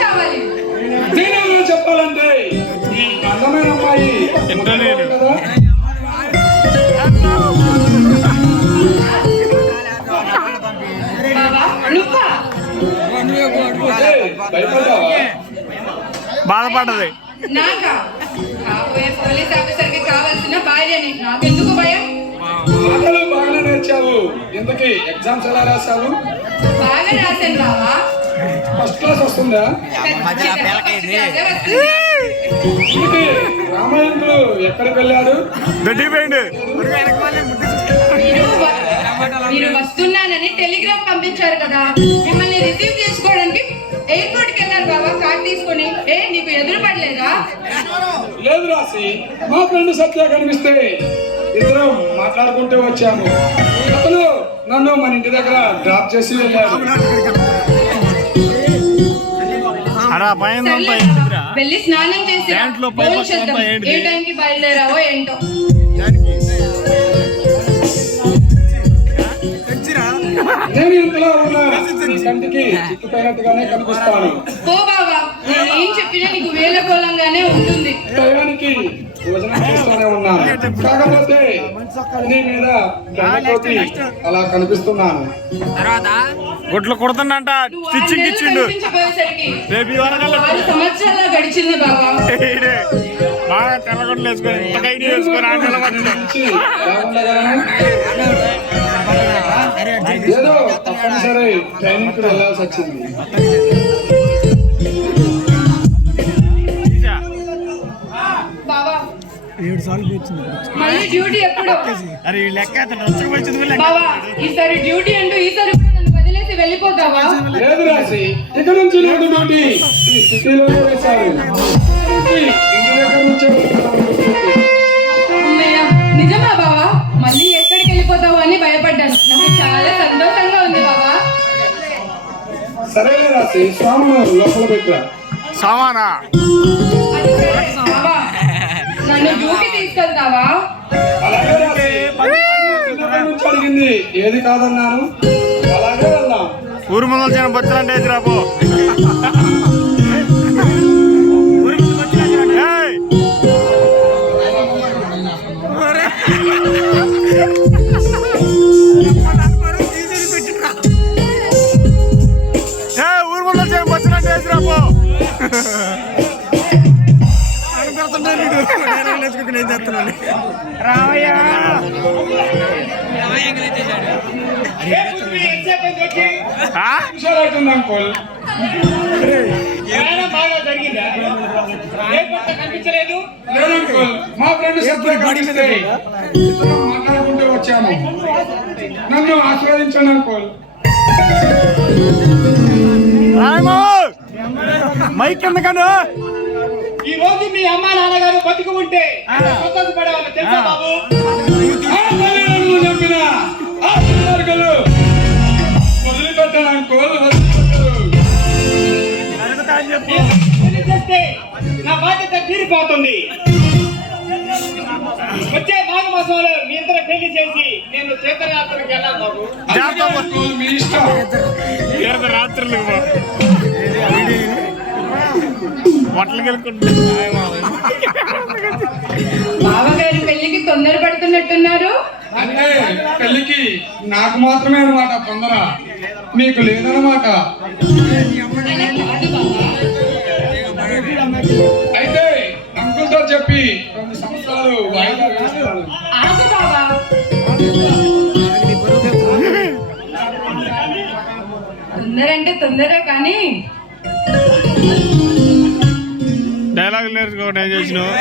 కావాలి? నేనేమో చెప్పాలంటే ఈ అందమైన అమ్మాయి కాబోయే పోలీస్ ఆఫీసర్కి కావాల్సిన భార్యని నాకెందుకు భయం? బాగానే నేర్చావు. ఇంతకీ ఎగ్జామ్స్ ఎలా రాశావు? బాగా రాశాను బావా. ఫస్ట్ క్లాస్ వస్తుందా? రామాయణుడు ఎక్కడికి వెళ్ళాడు? దొడ్డిపోయిండు మీరు వస్తున్నానని టెలిగ్రామ్ పంపించారు కదా. మిమ్మల్ని రిసీవ్ చేసుకోవడానికి ఎయిర్పోర్ట్కి వెళ్ళారు బాబా కార్డ్ తీసుకొని. ఏ నీకు ఎదురు పడలేదా? లేదు రాసి మా ఫ్రెండ్ సత్య కనిపిస్తే ఇద్దరం మాట్లాడుకుంటూ వచ్చాము. అతను నన్ను మన ఇంటి దగ్గర డ్రాప్ చేసి వెళ్ళాడు. వెళ్ళి స్నానం చేసి? ఏ టైంకి బయలుదేరావో ఏంటో. నేను ఇంతలో ఉన్నా. నీ కంటికి చిక్కుపోయినట్టుగానే కనిపిస్తాను. పో బాబా నేను ఏం చెప్పినా నీకు వేల కోలంగానే ఉంటుంది. టయానికి భోజనం చేస్తూనే ఉన్నాను కాకపోతే నీ మీద ప్రేమతోటి అలా కనిపిస్తున్నాను. గుట్లు కుడుతుండంట స్టిచ్చింగ్ ఇచ్చిండు. రేపు సంవత్సరాల గడిచింది బాబా. బాగా తెల్లగొడ్లు వేసుకొని ఇంత కైటీ వేసుకొని వచ్చింది. ఈజా. బాబా మళ్ళీ డ్యూటీ ఎప్పుడు? అరే ఈ లెక్క అతను బావా ఈసారి డ్యూటీ అంటూ ఈసారి వెళ్ళిపోతావా? లేదు రాసి ఇక నుంచి లేదు డ్యూటీ ఈ సిటీలోనే వేశారు ఇంటి దగ్గర నుంచే వెళ్తున్నాను. డ్యూటీకి. అమ్మయ్య, నిజమా బావా? మళ్ళీ ఎక్కడికి వెళ్ళిపోతావో అని భయపడ్డాను. నాకు చాలా సంతోషంగా ఉంది బావా. సరేలే రాసి స్వామిను లోపల పెట్టరా? సామానా? అది సరే, బావా. నన్ను డ్యూటీ తీసుకెళ్తావా? అడిగింది ఏది కాదన్నాను అలాగే వెళ్దాం. ఊరు ముందర చిన్న బొచ్చలంటే వేసి రాపో? మా ఫ్రెండ్ మాట్లాడుకుంటూ వచ్చాము నన్ను ఆశీర్వదించండి అంకుల్ రాయమో మైక్ ఎందుకను ఈ రోజు మీ అమ్మ నాన్నగారు బతుకు ఉంటే సంతోషపడేవాళ్ళు తెలుసా బాబు? నా బాధ్యత తీరిపోతుంది. వచ్చే మాఘ మాసంలో మీ ఇద్దరు పెళ్ళి చేసి నేను బాబు. అలాగే అంకుల్ మీ ఇష్టం. రాత్రులు బావగారి పెళ్ళికి తొందర పడుతున్నట్టున్నారు పెళ్ళికి నాకు మాత్రమే అనమాట తొందర. మీకు లేదనమాట అయితే అంకుల్తో చెప్పి రెండు సంవత్సరాలు వాయిదా వేస్తాను ఆగు బావా తొందర అంటే తొందర కానీ. డైలాగ్ నేర్చుకోండి ఏం చేసినావు?